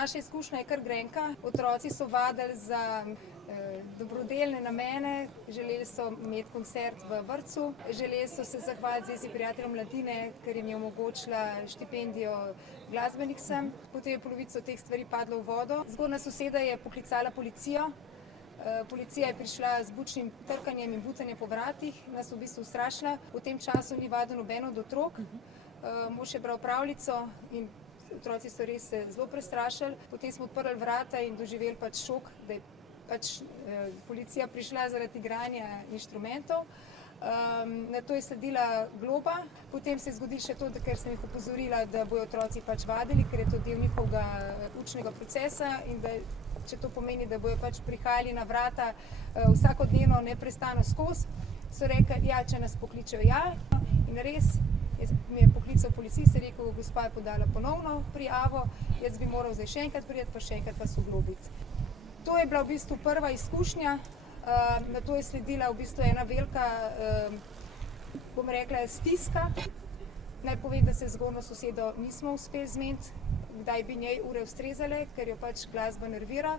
naša izkušnja je kar grenka. Otroci so vadili za dobrodelne namene, želeli so imeti koncert v vrtcu, želeli so se zahvaliti Zvezi prijateljev mladine, ker jim je omogočila štipendijo glasbenih sem. Potem je polovico teh stvari padlo v vodo. Zgodnja soseda je poklicala policijo. Policija je prišla z bučnim trkanjem in butanjem po vratih, nas v bistvu ustrašila. V tem času ni vadil noben od otrok. Mož je bral pravljico in otroci so res se zelo prestrašili. Potem smo odprli vrata in doživeli šok, da je policija prišla zaradi igranja inštrumentov. Na to je sledila globa. Potem se je zgodilo še to, ker sem jih opozorila, da bojo otroci vadili, ker je to del njihovega učnega procesa in da če to pomeni, da bojo prihajali na vrata vsakodnevno neprestano skozi, so rekli, ja, če nas pokličejo, ja. In res mi je poklical policist, je rekel, gospa je podala ponovno prijavo, jaz bi moral zdaj še enkrat priti, pa še enkrat vas oglobiti. To je bila v bistvu prva izkušnja, na to je sledila v bistvu ena velika, bom rekla, stiska. Naj povem, da se zgodnjo sosedo nismo uspeli zmeniti, kdaj bi njej ure ustrezale, ker jo glasba nervira.